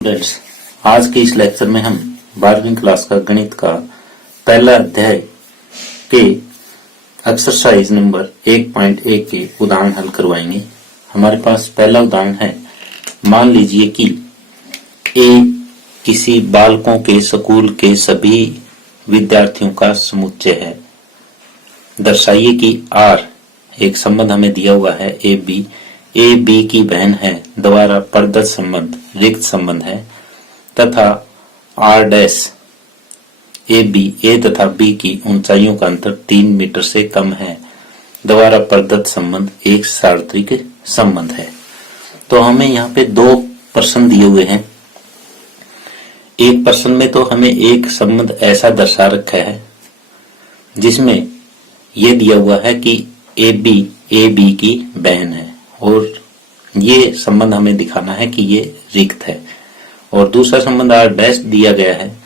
Students, आज के इस लेक्चर में हम 12वीं क्लास का गणित का पहला अध्याय के एक्सरसाइज नंबर 1.1 के उदाहरण हल करवाएंगे। हमारे पास पहला उदाहरण है। मान लीजिए कि ए किसी बालकों के स्कूल के सभी विद्यार्थियों का समुच्चय है। दर्शाइए कि आर एक संबंध हमें दिया हुआ है ए बी की बहन है द्वारा प्रदत्त संबंध रिक्त संबंध है तथा आर डैश ए तथा बी की ऊंचाइयों का अंतर 3 मीटर से कम है द्वारा प्रदत्त संबंध एक सार्वत्रिक संबंध है। तो हमें यहाँ पे दो प्रश्न दिए हुए हैं। एक प्रश्न में तो हमें एक संबंध ऐसा दर्शा रखा है जिसमें यह दिया हुआ है कि ए बी की बहन है और ये संबंध हमें दिखाना है कि ये रिक्त है। और दूसरा संबंध आर डैश दिया गया है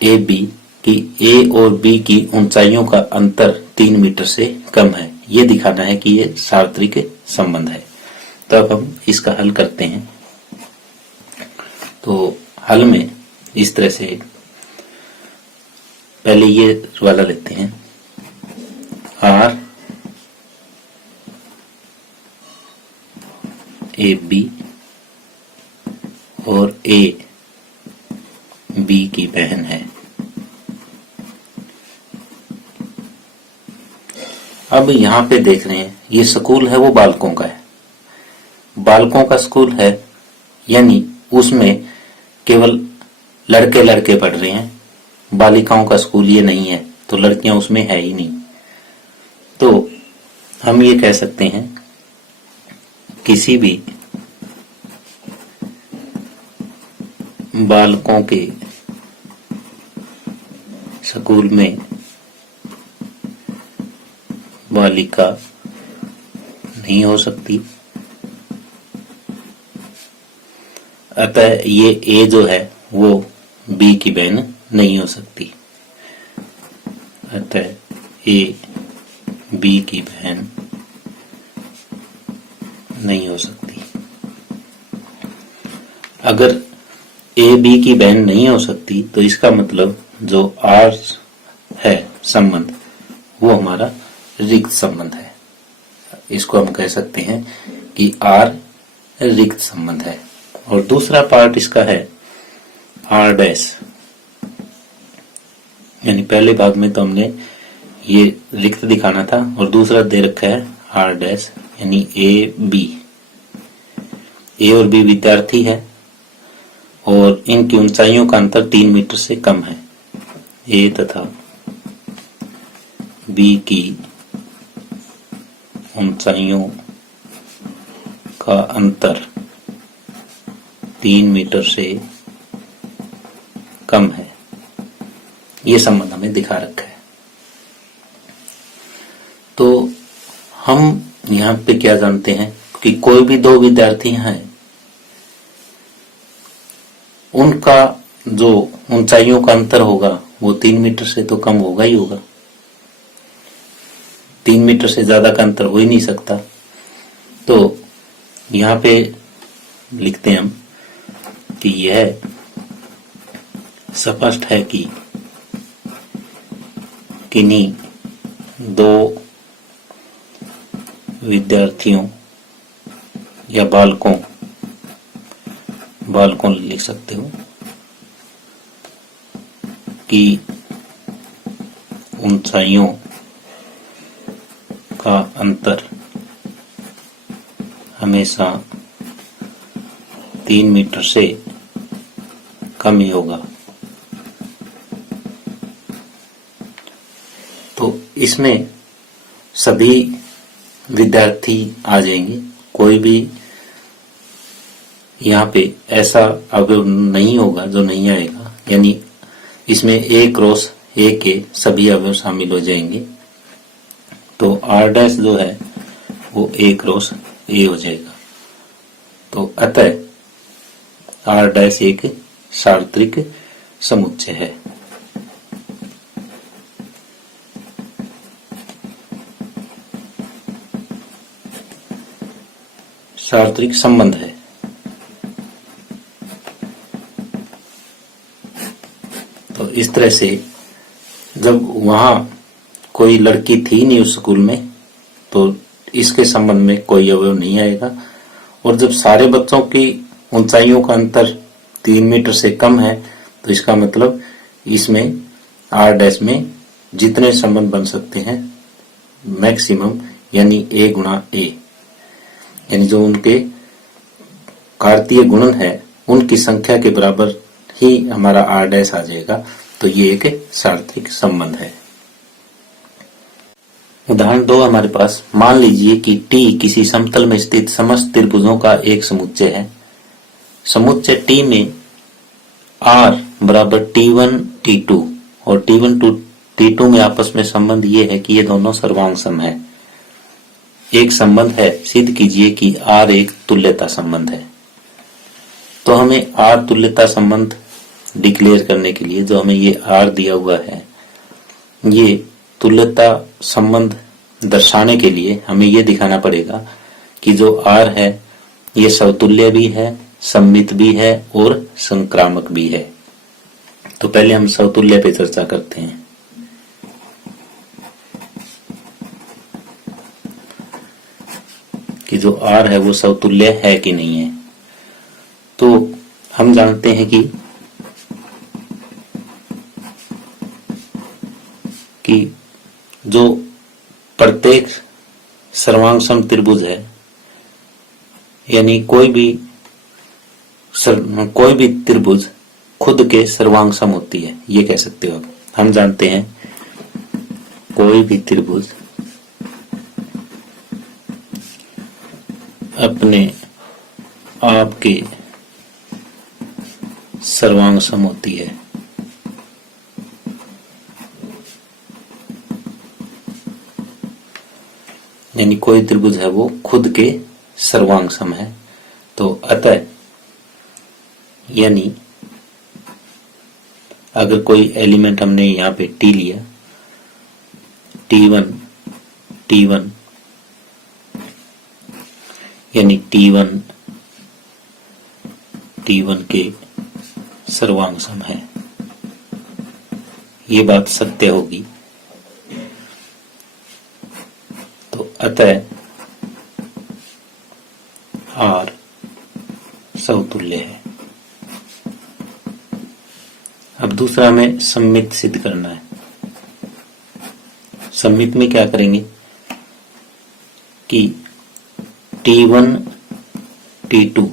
ए बी की ए और बी की ऊंचाइयों का अंतर 3 मीटर से कम है। ये दिखाना है कि ये सार्वत्रिक संबंध है। तो अब हम इसका हल करते हैं। तो हल में इस तरह से पहले ये वाला लेते हैं। आर ए बी और ए बी की बहन है। अब यहां पे देख रहे हैं ये स्कूल है वो बालकों का है। बालकों का स्कूल है यानी उसमें केवल लड़के पढ़ रहे हैं। बालिकाओं का स्कूल ये नहीं है तो लड़कियां उसमें है ही नहीं। तो हम ये कह सकते हैं किसी भी बालकों के स्कूल में बालिका नहीं हो सकती। अतः ये ए जो है वो बी की बहन नहीं हो सकती। अतः ए बी की बहन नहीं हो सकती। अगर ए बी की बहन नहीं हो सकती तो इसका मतलब जो आर है संबंध वो हमारा रिक्त संबंध है। इसको हम कह सकते हैं कि आर रिक्त संबंध है। और दूसरा पार्ट इसका है आर डैश, यानी पहले भाग में तो हमने ये रिक्त दिखाना था और दूसरा दे रखा है आर डैश यानी ए और बी विद्यार्थी है और इनकी ऊंचाइयों का अंतर 3 मीटर से कम है। ए तथा बी की ऊंचाइयों का अंतर 3 मीटर से कम है। ये संबंध हमें दिखा रखा है। तो हम यहाँ पे क्या जानते हैं कि कोई भी दो विद्यार्थी हैं उनका जो ऊंचाइयों का अंतर होगा वो 3 मीटर से तो कम होगा ही होगा। 3 मीटर से ज्यादा का अंतर हो ही नहीं सकता। तो यहाँ पे लिखते हैं हम कि यह स्पष्ट है कि किन्हीं दो विद्यार्थियों या बालकों लिख सकते हो कि ऊंचाइयों का अंतर हमेशा 3 मीटर से कम ही होगा। तो इसमें सभी विद्यार्थी आ जाएंगे। कोई भी यहाँ पे ऐसा अवयव नहीं होगा जो नहीं आएगा, यानी इसमें ए क्रॉस ए के सभी अवयव शामिल हो जाएंगे। तो आर डैश जो है वो ए क्रॉस ए हो जाएगा। तो अतः आर डैश एक सार्वत्रिक समुच्चय है। सार्वत्रिक संबंध है। तो इस तरह से जब वहां कोई लड़की थी नहीं उस स्कूल में, तो इसके संबंध में कोई अवयव नहीं आएगा। और जब सारे बच्चों की ऊंचाइयों का अंतर 3 मीटर से कम है, तो इसका मतलब इसमें आर डैश में जितने संबंध बन सकते हैं मैक्सिमम, यानी a गुणा a, यानी जो उनके कार्तीय गुणन है उनकी संख्या के बराबर ही हमारा आर डैश आ जाएगा। तो ये एक सार्वत्रिक संबंध है। उदाहरण 2 हमारे पास, मान लीजिए कि T किसी समतल में स्थित समस्त त्रिभुजों का एक समुच्चय है। समुच्चय T में R बराबर T1 T2 और T1 T2 में आपस में संबंध ये है कि ये दोनों सर्वांग सम है। एक संबंध है, सिद्ध कीजिए कि R एक तुल्यता संबंध है। तो हमें R तुल्यता संबंध डिक्लेयर करने के लिए जो हमें ये R दिया हुआ है, ये तुल्यता संबंध दर्शाने के लिए हमें ये दिखाना पड़ेगा कि जो R है ये समतुल्य भी है, सममित भी है और संक्रामक भी है। तो पहले हम समतुल्य पे चर्चा करते हैं। कि जो R है वो समतुल्य है कि नहीं है। तो हम जानते हैं कि जो प्रत्येक सर्वांग सम त्रिभुज है, यानी कोई भी त्रिभुज खुद के सर्वांग सम होती है, ये कह सकते हो आप। हम जानते हैं कोई भी त्रिभुज अपने आप के सर्वांग सम होती है। यानी कोई त्रिभुज है वो खुद के सर्वांग सम है। तो अतः यानी अगर कोई एलिमेंट हमने यहाँ पे T लिया, T1 यानी T1 के सर्वांग सम है, ये बात सत्य होगी। तो अतः R समतुल्य है। अब दूसरा हमें सममित सिद्ध करना है। सममित में क्या करेंगे कि T1 T2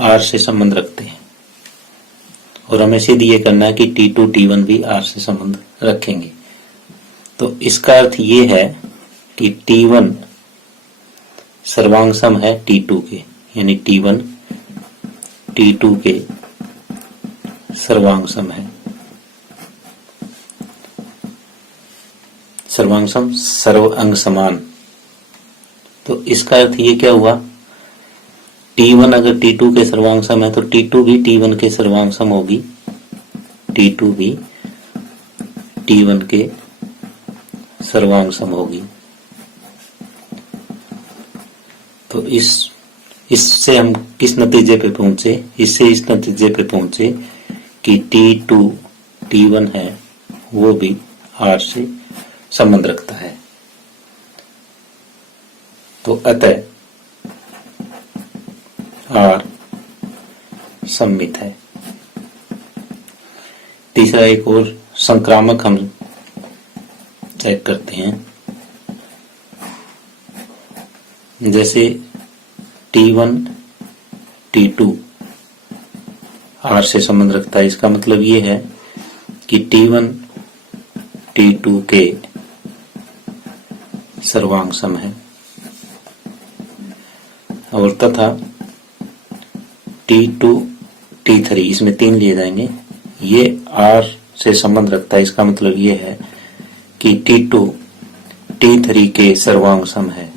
R से संबंध रखते हैं और हमें सिद्ध ये करना है कि T2 T1 भी R से संबंध रखेंगे। तो इसका अर्थ ये है कि T1 सर्वांग सम है T2 के, यानी T1 T2 के सर्वांग सम है। सर्वांग सम सर्व अंग समान। तो इसका अर्थ ये क्या हुआ, T1 अगर T2 के सर्वांग सम है तो T2 भी T1 के सर्वांग सम होगी, T2 भी T1 के सर्वांग सम होगी। तो इससे हम किस नतीजे पे पहुंचे, इससे इस नतीजे पे पहुंचे कि T2 T1 है वो भी R से संबंध रखता है। तो अतः R सममित है। तीसरा एक और संक्रामक हम चेक करते हैं। जैसे T1 T2 R से संबंध रखता है, इसका मतलब ये है कि T1 T2 के सर्वांग सम है और तथा T2 T3, इसमें 3 लिए जाएंगे, ये R से संबंध रखता है। इसका मतलब ये है कि T2 T3 के सर्वांग सम है।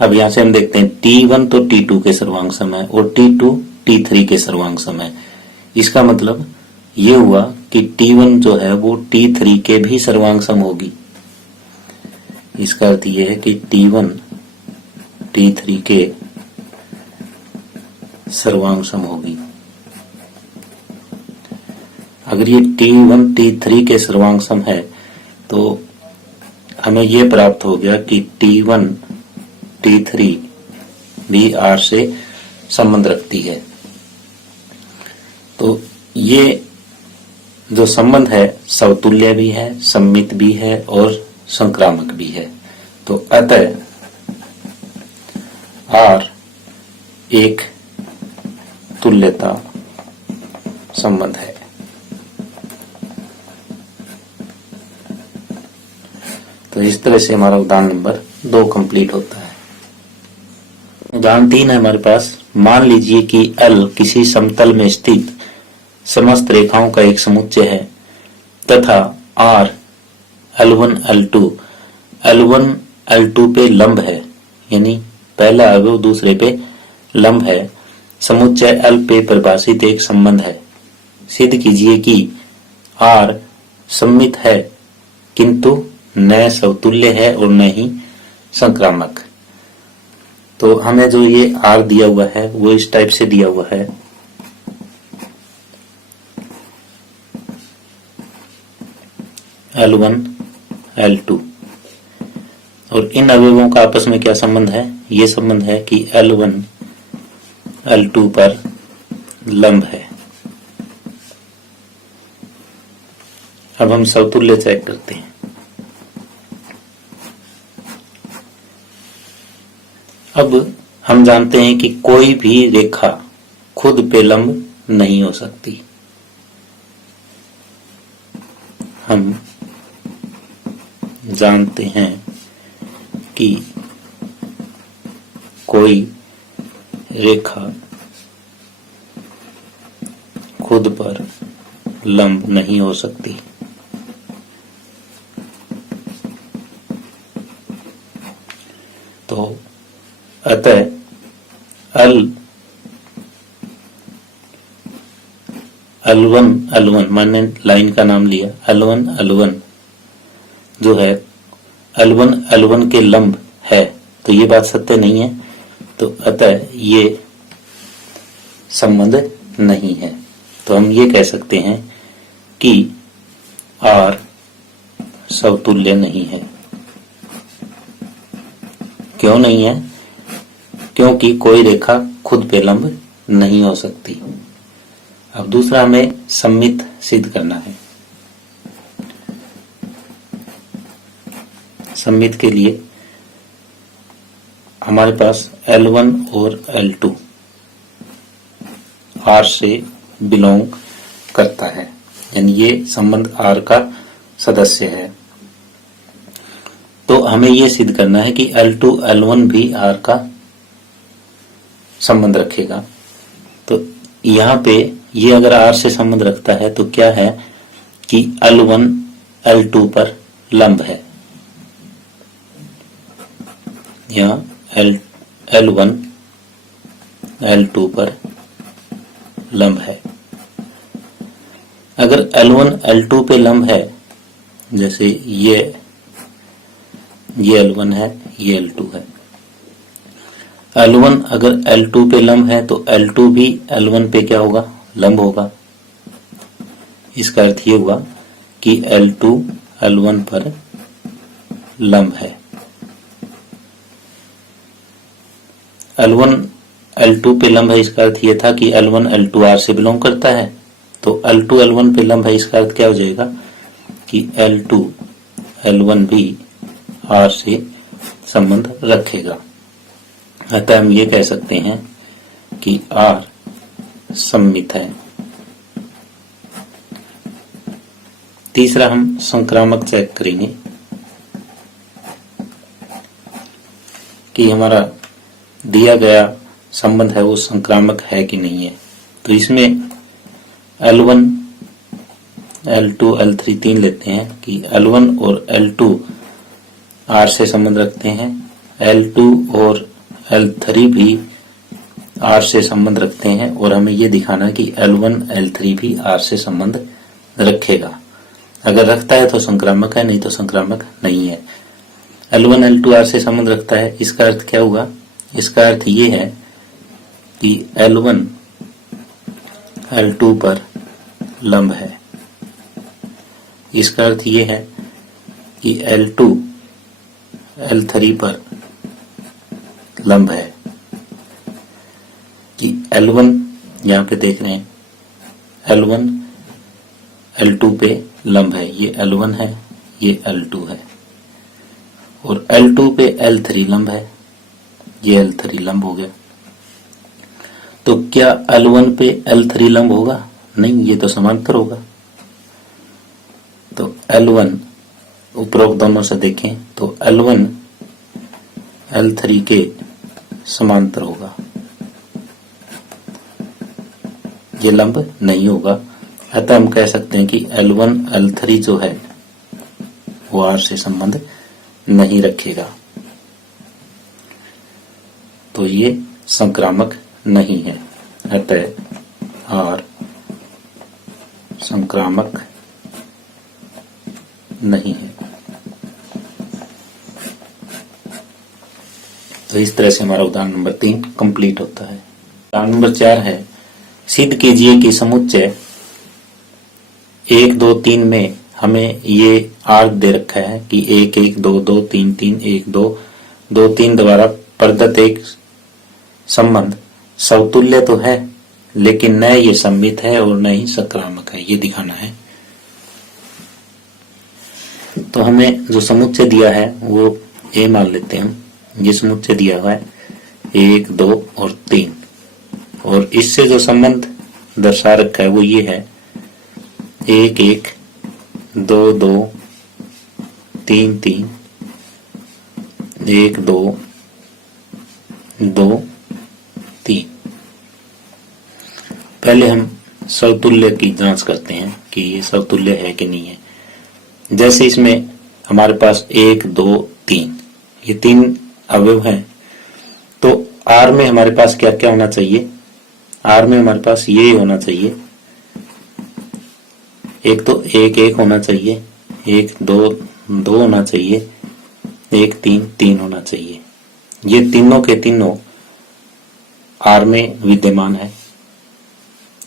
अब यहां से हम देखते हैं T1 तो T2 के सर्वांग सम है और T2 T3 के सर्वांग सम है। इसका मतलब ये हुआ कि T1 जो है वो T3 के भी सर्वांग सम होगी। इसका अर्थ ये है कि T1 T3 के सर्वांग सम होगी। अगर ये T1 T3 के सर्वांग सम है तो हमें ये प्राप्त हो गया कि T1 T3 भी R से संबंध रखती है। तो ये जो संबंध है समतुल्य भी है, सम्मित भी है और संक्रामक भी है। तो अतः R एक तुल्यता संबंध है। तो इस तरह से हमारा उदाहरण नंबर 2 कंप्लीट होता है। उदाहरण 3 है हमारे पास। मान लीजिए कि L किसी समतल में स्थित समस्त रेखाओं का एक समुच्चय है तथा R L1 L2 पे लंब है, यानी पहला अवयव दूसरे पे लंब है। समुच्चय L पे परिभाषित एक संबंध है। सिद्ध कीजिए कि R सम्मित है किंतु न समतुल्य है और न ही संक्रामक। तो हमें जो ये R दिया हुआ है वो इस टाइप से दिया हुआ है। L1 L2 और इन अवयवों का आपस में क्या संबंध है? ये संबंध है कि L1 L2 पर लंब है। अब हम समतुल्य चेक करते हैं। अब हम जानते हैं कि कोई भी रेखा खुद पे लंब नहीं हो सकती। हम जानते हैं कि कोई रेखा खुद पर लंब नहीं हो सकती। तो अतः L1 मैंने लाइन का नाम लिया। L1 जो है L1 के लंब है, तो ये बात सत्य नहीं है। तो अतः ये संबंध नहीं है। तो हम ये कह सकते हैं कि R समतुल्य नहीं है। क्यों नहीं है? क्योंकि कोई रेखा खुद पे लंब नहीं हो सकती। अब दूसरा हमें सम्मित सिद्ध करना है। सम्मित के लिए हमारे पास L1 और L2 R से बिलोंग करता है, यानी ये संबंध R का सदस्य है। तो हमें ये सिद्ध करना है कि L2 L1 भी R का संबंध रखेगा। तो यहाँ पे ये अगर R से संबंध रखता है तो क्या है कि L1 L2 पर लंब है। यहाँ L1 L2 पर लंब है। अगर L1 L2 पे लंब है, जैसे ये L1 है, ये L2 है। L1 अगर L2 पे लंब है तो L2 भी L1 पे क्या होगा? लंब होगा। इसका अर्थ ये हुआ कि L2 L1 पर लंब है। L1 L2 पे लंब है, इसका अर्थ ये था कि L1 L2 R से बिलोंग करता है। तो L2 L1 पे लंब है, इसका अर्थ क्या हो जाएगा कि L2 L1 भी R से संबंध रखेगा। अतः हम ये कह सकते हैं कि R सम्मित है। तीसरा हम संक्रामक चेक करेंगे कि हमारा दिया गया संबंध है वो संक्रामक है कि नहीं है। तो इसमें L1 L2 L3 तीन लेते हैं कि L1 और L2 R से संबंध रखते हैं, L2 और L3 भी R से संबंध रखते हैं, और हमें ये दिखाना है कि L1 L3 भी R से संबंध रखेगा। अगर रखता है तो संक्रामक है, नहीं तो संक्रामक नहीं है। L1 L2 R से संबंध रखता है, इसका अर्थ क्या हुआ? इसका अर्थ ये है कि L1 L2 पर लंब है। इसका अर्थ ये है कि L2 L3 पर लंब है, कि L1 यहाँ पे देख रहे हैं L1 L2 पे लंब है, ये L1 है, ये L2 है, और L2 पे L3 लंब है, ये L3 लंब हो गया। तो क्या L1 पे L3 लंब होगा? नहीं, ये तो समांतर होगा। तो L1 उपरोक्त दोनों से देखें तो L1 L3 के समांतर होगा, ये लंब नहीं होगा। अतः हम कह सकते हैं कि L1 L3 जो है वो R से संबंध नहीं रखेगा, तो ये संक्रामक नहीं है। अतः R संक्रामक नहीं है। तो इस तरह से हमारा उदाहरण नंबर 3 कंप्लीट होता है। उदाहरण नंबर 4 है, सिद्ध कीजिए कि समुच्चय 1 2 3 में हमें ये आर्क दे रखा है कि 1 1 2 2 3 3 1 2 2 3 द्वारा प्रदत्त एक संबंध समतुल्य तो है, लेकिन न ये सममित है और न ही संक्रामक है, ये दिखाना है। तो हमें जो समुच्चय दिया है वो ए मान लेते हैं हम। ये समुच्चय दिया हुआ है 1 2 और 3, और इससे जो संबंध दर्शा रखा है वो ये है 1 1 2 2 3 3 1 2 2 3। पहले हम समतुल्य की जांच करते हैं कि ये समतुल्य है कि नहीं है। जैसे इसमें हमारे पास 1 2 3 ये 3 अवयव हैं, तो R में हमारे पास क्या क्या होना चाहिए? R में हमारे पास ये होना चाहिए, एक तो 1 1 होना चाहिए, 1 2 2 होना चाहिए, 1 3 3 होना चाहिए। ये तीनों के तीनों R में विद्यमान है।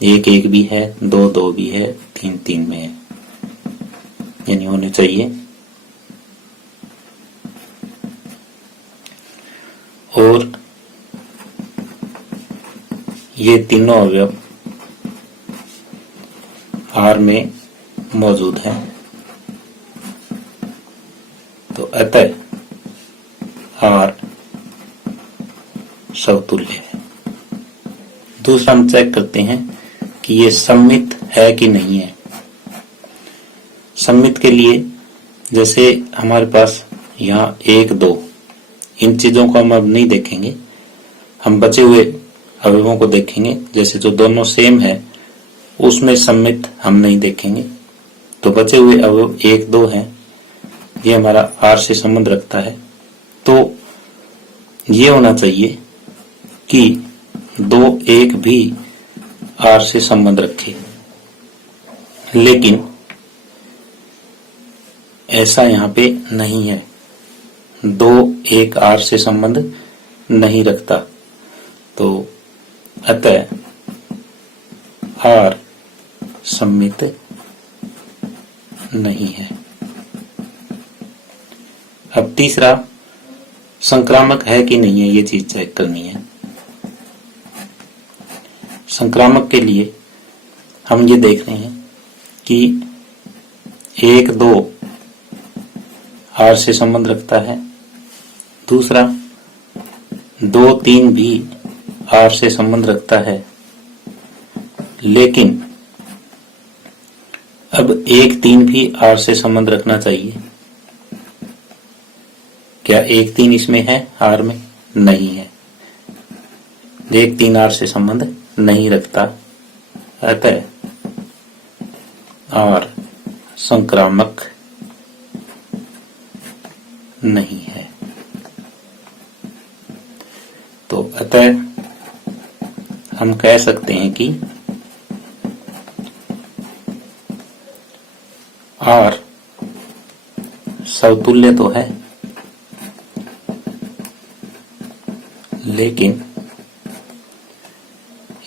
1 1 भी है, 2 2 भी है, 3 3 में है, यानी होने चाहिए। और ये तीनों अवयव R में मौजूद है, तो अतः R समतुल्य है। दूसरा हम चेक करते हैं कि ये सममित है कि नहीं है। सममित के लिए जैसे हमारे पास यहाँ 1 2 इन चीजों को हम अब नहीं देखेंगे, हम बचे हुए अवयवों को देखेंगे। जैसे जो दोनों सेम है उसमें सममित हम नहीं देखेंगे, तो बचे हुए अवयव 1 2 हैं, ये हमारा R से संबंध रखता है। तो ये होना चाहिए कि 2 1 भी R से संबंध रखे, लेकिन ऐसा यहाँ पे नहीं है। 2 1 R से संबंध नहीं रखता, तो अतः R सममित नहीं है। अब तीसरा, संक्रामक है कि नहीं है, ये चीज चेक करनी है। संक्रामक के लिए हम ये देख रहे हैं कि 1 2 R से संबंध रखता है, दूसरा 2 3 भी R से संबंध रखता है, लेकिन अब 1 3 भी R से संबंध रखना चाहिए। क्या 1 3 इसमें है? R में नहीं है। 1 3 R से संबंध नहीं रखता, अतः R संक्रामक नहीं है। तो अतः हम कह सकते हैं कि R समतुल्य तो है, लेकिन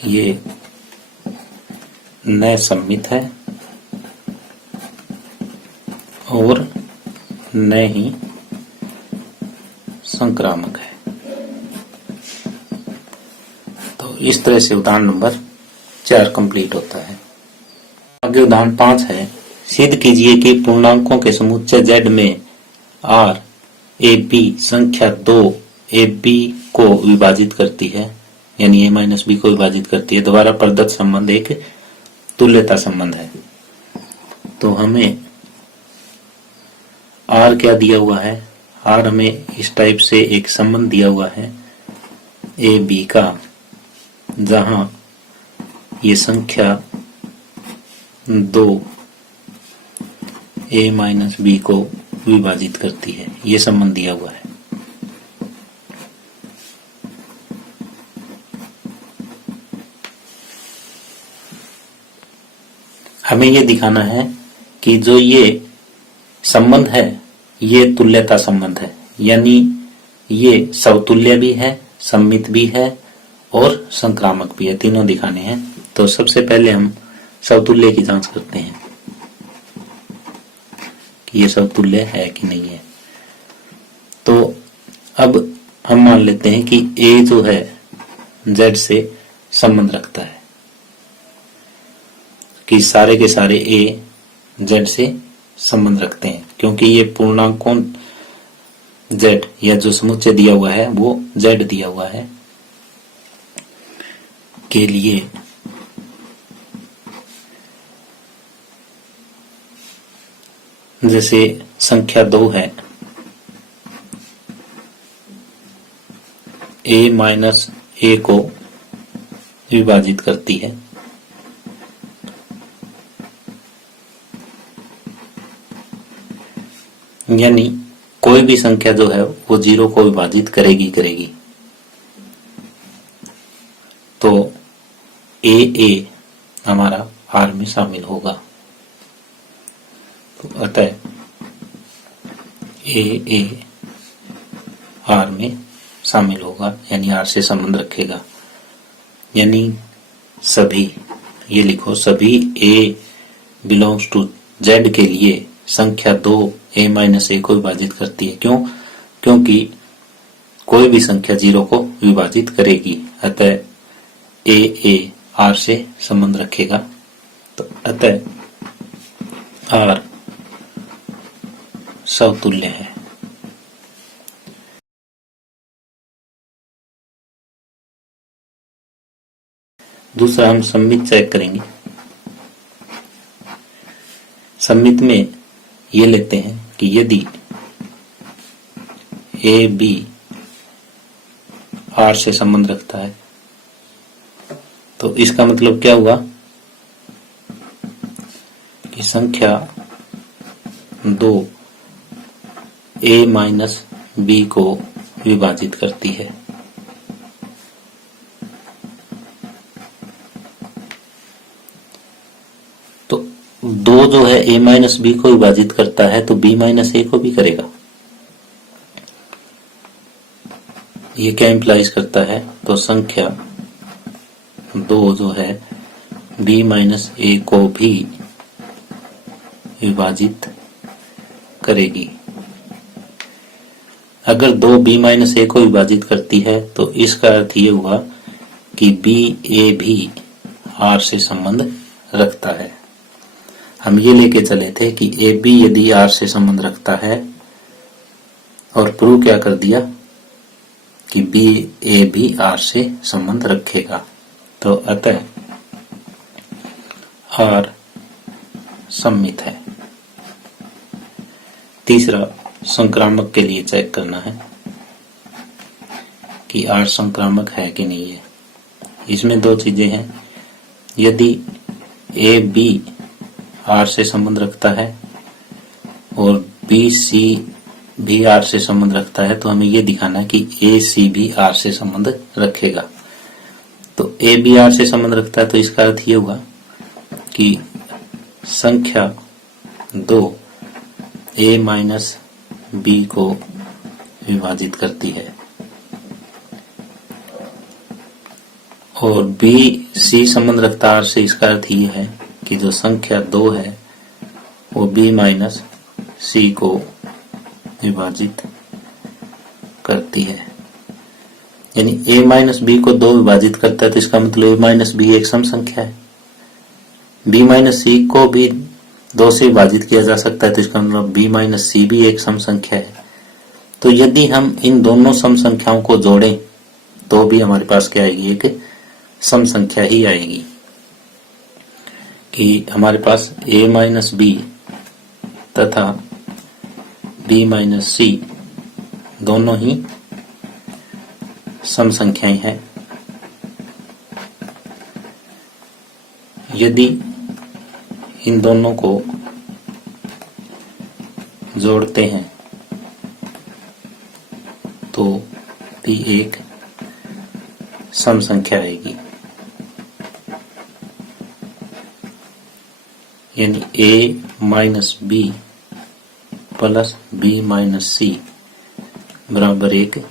ये न सम्मित है और न ही संक्रामक है। तो इस तरह से उदाहरण नंबर 4 कंप्लीट होता है। आगे उदाहरण 5 है, सिद्ध कीजिए कि पूर्णांकों के समुच्चय Z में R ए बी संख्या 2 ए बी को विभाजित करती है, यानी a माइनस बी को विभाजित करती है। द्वारा प्रदत्त संबंध एक तुल्यता संबंध है। तो हमें R क्या दिया हुआ है, R हमें इस टाइप से एक संबंध दिया हुआ है ए बी का, जहां ये संख्या 2 a माइनस बी को विभाजित करती है, ये संबंध दिया हुआ है। हमें ये दिखाना है कि जो ये संबंध है ये तुल्यता संबंध है, यानी ये समतुल्य भी है, सम्मित भी है और संक्रामक भी है, तीनों दिखाने हैं। तो सबसे पहले हम समतुल्य की जांच करते हैं कि ये समतुल्य है कि नहीं है। तो अब हम मान लेते हैं कि A जो है Z से संबंध रखता है, कि सारे के सारे A Z से संबंध रखते हैं, क्योंकि ये पूर्णांकों Z या जो समुच्चय दिया हुआ है वो Z दिया हुआ है के लिए जैसे संख्या 2 है a माइनस ए को विभाजित करती है, यानी कोई भी संख्या जो है वो 0 को विभाजित करेगी। तो a हमारा R में शामिल होगा। तो अतः a R में शामिल होगा, यानी R से संबंध रखेगा। यानी सभी, ये लिखो, सभी a बिलोंग्स टू Z के लिए संख्या 2 a माइनस ए को विभाजित करती है। क्यों? क्योंकि कोई भी संख्या 0 को विभाजित करेगी, अतः a R से संबंध रखेगा। तो अतः R समतुल्य है। दूसरा हम सम्मित चेक करेंगे। सम्मित में ये लेते हैं कि यदि ए बी R से संबंध रखता है तो इसका मतलब क्या हुआ कि संख्या 2 a माइनस बी को विभाजित करती है। तो 2 जो है a माइनस बी को विभाजित करता है तो b माइनस ए को भी करेगा। ये क्या इंप्लाइज करता है? तो संख्या 2 जो है b माइनस ए को भी विभाजित करेगी। अगर 2 b माइनस ए को विभाजित करती है तो इसका अर्थ ये हुआ कि b a भी R से संबंध रखता है। हम ये लेके चले थे कि ए बी यदि R से संबंध रखता है, और प्रूव क्या कर दिया कि बी ए भी R से संबंध रखेगा। तो अतः R सम्मित है। तीसरा, संक्रामक के लिए चेक करना है कि R संक्रामक है कि नहीं है। इसमें 2 चीजें हैं। यदि ए बी R से संबंध रखता है और बी सी भी R से संबंध रखता है, तो हमें यह दिखाना है कि ए सी भी R से संबंध रखेगा। तो ए बी R से संबंध रखता है तो इसका अर्थ ये हुआ कि संख्या 2 a माइनस बी को विभाजित करती है और बी सी संबंध रखता आर से, इसका अर्थ ये है कि जो संख्या 2 है वो बी माइनस सी को विभाजित करती है। यानी a माइनस बी को 2 विभाजित करता है, तो इसका मतलब a माइनस बी एक सम संख्या है। b माइनस सी को भी 2 से विभाजित किया जा सकता है, तो इसका मतलब b माइनस सी भी एक सम संख्या है। तो यदि हम इन दोनों सम संख्याओं को जोड़ें तो भी हमारे पास क्या आएगी, एक सम संख्या ही आएगी। कि हमारे पास a माइनस बी तथा b माइनस सी दोनों ही सम संख्याएं हैं। यदि इन दोनों को जोड़ते हैं तो भी एक सम संख्या आएगी। यानी a minus B plus B minus C बराबर एक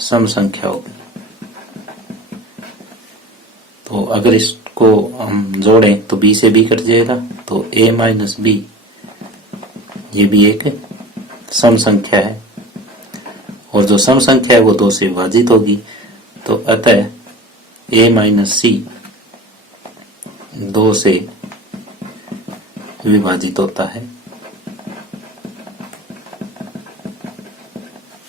सम संख्या होगी। तो अगर इसको हम जोड़ें तो b से b कट जाएगा, तो a माइनस बी ये भी एक सम संख्या है, और जो सम संख्या है वो 2 से विभाजित होगी। तो अतः a माइनस सी 2 से विभाजित होता है,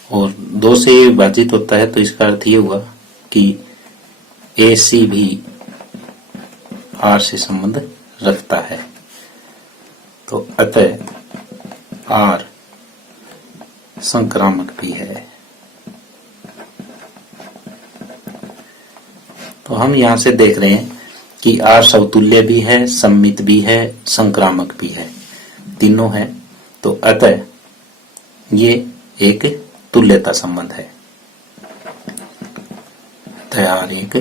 और 2 से विभाजित होता है, तो इसका अर्थ ये हुआ कि ए सी भी आर से संबंध रखता है। तो अतः आर संक्रामक भी है। तो हम यहां से देख रहे हैं कि आर समतुल्य भी है, सममित भी है, संक्रामक भी है, तीनों है। तो अतः ये एक तुल्यता संबंध है। आर एक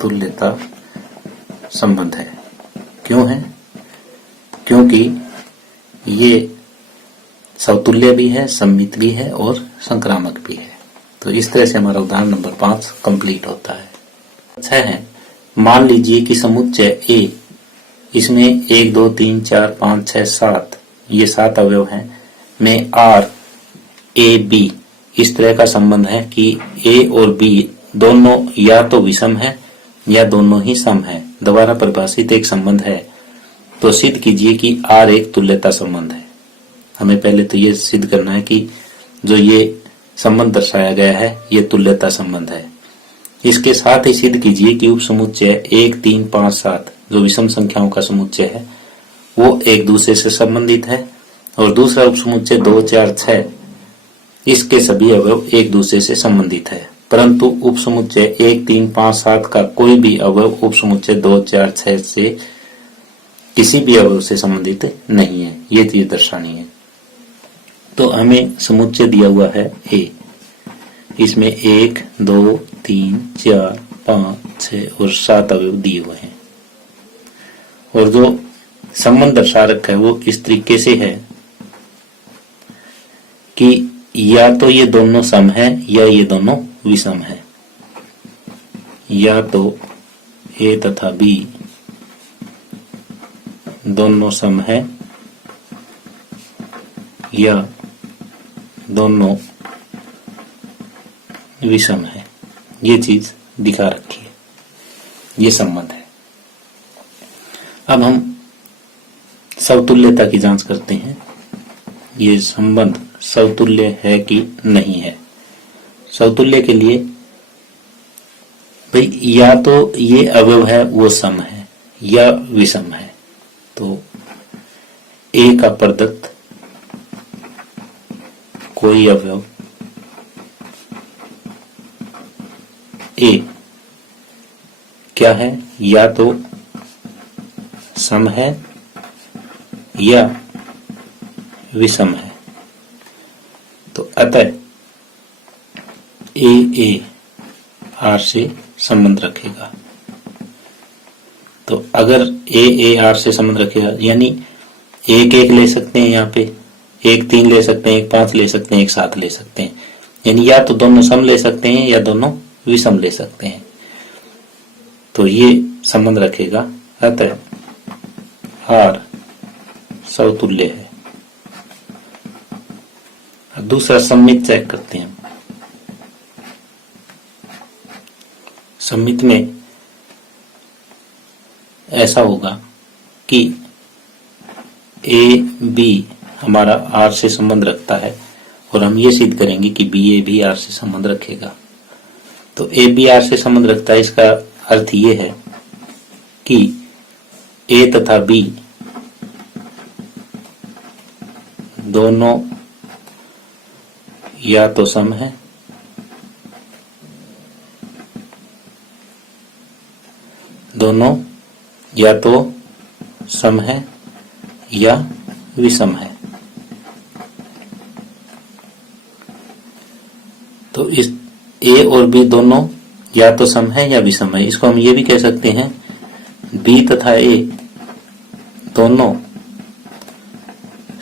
तुल्यता संबंध है। क्यों है? क्योंकि ये समतुल्य भी है, सममित भी है और संक्रामक भी है। तो इस तरह से हमारा उदाहरण नंबर 5 कंप्लीट होता है। अच्छा है, मान लीजिए कि समुच्चय A, इसमें 1 2 3 4 5 6 7 ये 7 अवयव हैं, में R A B इस तरह का संबंध है कि A और B दोनों या तो विषम है या दोनों ही सम है। द्वारा परिभाषित एक संबंध है, तो सिद्ध कीजिए कि R एक तुल्यता संबंध है। हमें पहले तो ये सिद्ध करना है कि जो ये संबंध दर्शाया गया है ये तुल्यता संबंध है। इसके साथ ही सिद्ध कीजिए कि उपसमुच्चय 1 3 5 7 जो विषम संख्याओं का समुच्चय है वो एक दूसरे से संबंधित है, और दूसरा उपसमुच्चय 2 4 6 इसके सभी अवयव एक दूसरे से संबंधित है। परंतु उपसमुच्चय 1 3 5 7 का कोई भी अवयव उपसमुच्चय 2 4 6 से किसी भी अवयव से संबंधित नहीं है। ये चीज दर्शानी है। तो हमें समुच्चय दिया हुआ है A, इसमें 1 2 3 4 5 6 और 7 अवयव दिए हुए हैं, और जो संबंध दर्शा रखा है वो इस तरीके से है कि या तो ये दोनों सम है या ये दोनों विषम है। या तो A तथा B दोनों सम है या दोनों विषम है। ये चीज दिखा रखी है, ये संबंध है। अब हम समतुल्यता की जांच करते हैं। ये संबंध समतुल्य है कि नहीं है। समतुल्य के लिए भाई या तो ये अवयव है वो सम है या विषम है। तो A का प्रदत्त कोई अवयव A क्या है, या तो सम है या विषम है। तो अतः A R से संबंध रखेगा। तो अगर A R से संबंध रखेगा यानी 1 1 ले सकते हैं, यहाँ पे 1 3 ले सकते हैं, 1 5 ले सकते हैं, 1 7 ले सकते हैं। यानी या तो दोनों सम ले सकते हैं या दोनों विषम ले सकते हैं। तो ये संबंध रखेगा, अतः R समतुल्य है। दूसरा सममित चेक करते हैं। सममित में ऐसा होगा कि ए बी हमारा आर से संबंध रखता है और हम ये सिद्ध करेंगे कि बी ए भी आर से संबंध रखेगा। तो ए बी आर से संबंध रखता है, इसका अर्थ ये है कि ए तथा बी दोनों या तो सम है दोनों या तो सम है या विषम है। तो इस ए और बी दोनों या तो सम है या विषम है। इसको हम ये भी कह सकते हैं बी तथा ए दोनों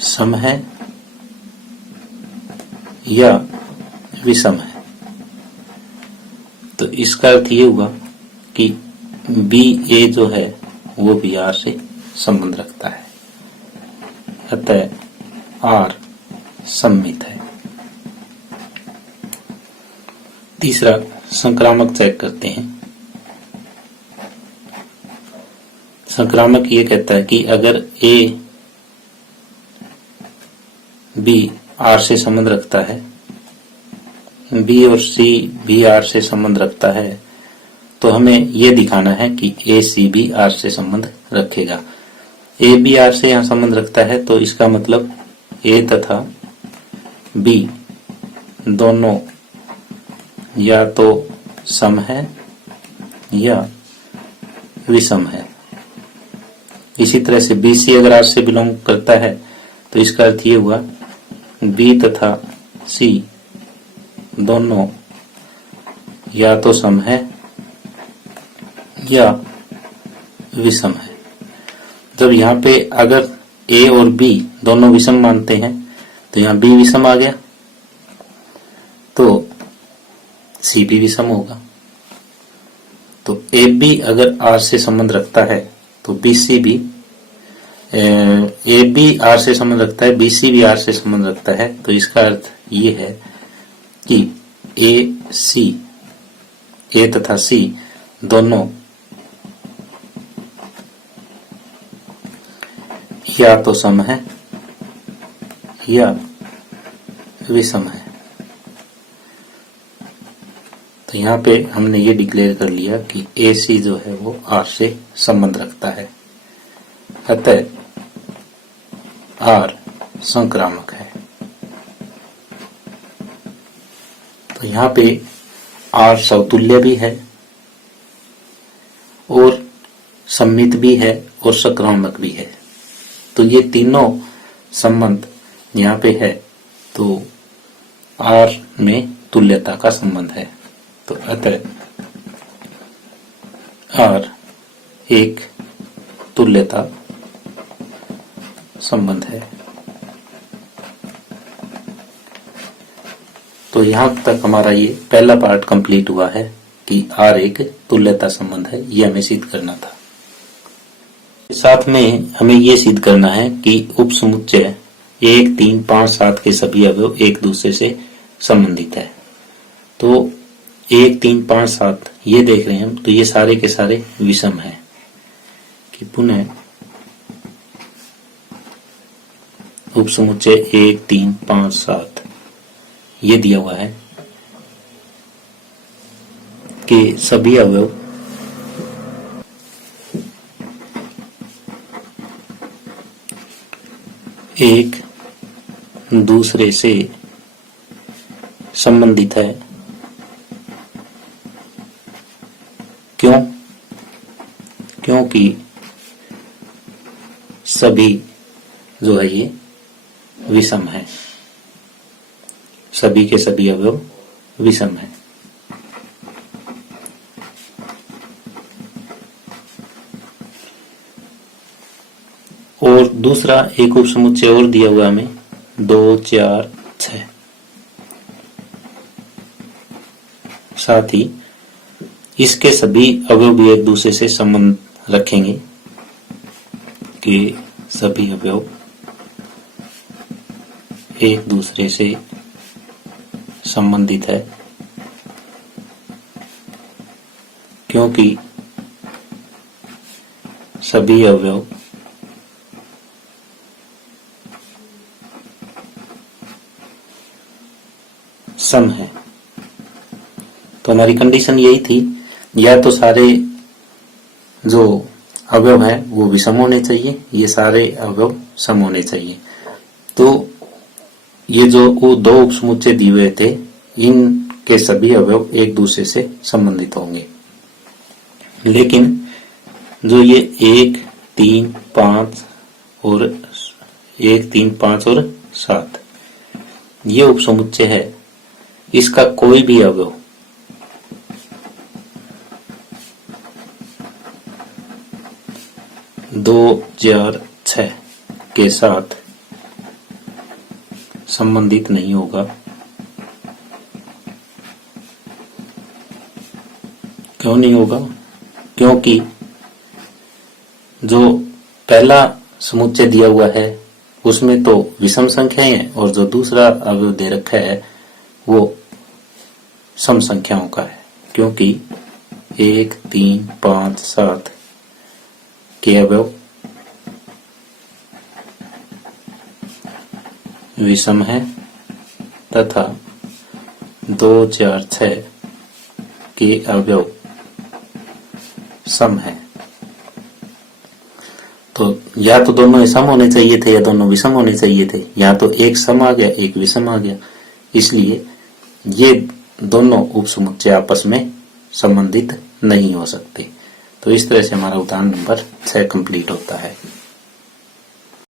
सम है या विषम है। तो इसका अर्थ ये हुआ कि बी ए जो है वो भी आर से संबंध रखता है, अतः आर सममित है। तीसरा संक्रामक चेक करते हैं। संक्रामक ये कहता है कि अगर ए बी आर से संबंध रखता है, बी और सी भी आर से संबंध रखता है, तो हमें यह दिखाना है कि ए सी भी आर से संबंध रखेगा। ए बी आर से यहां संबंध रखता है, तो इसका मतलब ए तथा बी दोनों या तो सम है या विषम है। इसी तरह से बी सी अगर आर से बिलोंग करता है, तो इसका अर्थ ये हुआ बी तथा सी दोनों या तो सम है या विषम है। जब यहाँ पे अगर ए और बी दोनों विषम मानते हैं, तो यहाँ बी विषम आ गया, तो सी भी विषम होगा। तो ए बी अगर आर से संबंध रखता है, तो बी सी भी ए बी आर से संबंध रखता है, बी सी भी आर से संबंध रखता है। तो इसका अर्थ ये है कि ए तथा सी दोनों या तो सम है या विषम है। तो यहाँ पे हमने ये डिक्लेयर कर लिया कि ए सी जो है वो आर से संबंध रखता है, अतः आर संक्रामक है। तो यहाँ पे आर समतुल्य भी है और सममित भी है और संक्रामक भी है। तो ये तीनों संबंध यहाँ पे है, तो आर में तुल्यता का संबंध है। तो अतः आर एक तुल्यता संबंध है। तो यहां तक हमारा ये पहला पार्ट कंप्लीट हुआ है कि आर एक तुल्यता संबंध है, ये हमें सिद्ध करना था। साथ में हमें ये सिद्ध करना है कि उपसमुच्चय 1, 3, 5, 7 के सभी अवयव एक दूसरे से संबंधित है। तो 1, 3, 5, 7 ये देख रहे हैं हम, तो ये सारे के सारे विषम हैं। कि पुनः उपसमुच्चय 1, 3, 5, 7 ये दिया हुआ है कि सभी अवयव एक दूसरे से संबंधित है। क्यों? क्योंकि सभी जो है ये विषम है, सभी के सभी अवयव विषम है। और दूसरा एक उपसमुच्चय और दिया हुआ हमें 2, 4, 6। साथ ही इसके सभी अवयव भी एक दूसरे से संबंध रखेंगे कि सभी अवयव एक दूसरे से संबंधित है, क्योंकि सभी अवयव सम है। तो हमारी कंडीशन यही थी, या तो सारे जो अवयव हैं वो विषम होने चाहिए, ये सारे अवयव सम होने चाहिए। तो ये जो वो दो उपसमुच्चय दिए हुए थे, इनके सभी अवयव एक दूसरे से संबंधित होंगे। लेकिन जो ये 1, 3, 5 और 1, 3, 5 और 7 ये उपसमुच्चय है, इसका कोई भी अवयव दो, 4, 6 के साथ संबंधित नहीं होगा। क्यों नहीं होगा? क्योंकि जो पहला समुच्चय दिया हुआ है उसमें तो विषम संख्याएं हैं, और जो दूसरा अवयव दे रखा है वो सम संख्याओं का है, क्योंकि 1, 3, 5, 7 के अवयव विषम है तथा 2, 4, 6 के अवयव सम है। तो या तो दोनों सम होने चाहिए थे या दोनों विषम होने चाहिए थे, या तो एक सम आ गया एक विषम आ गया, इसलिए ये दोनों उपसमुच्चय आपस में संबंधित नहीं हो सकते। तो इस तरह से हमारा उदाहरण नंबर 6 कंप्लीट होता है।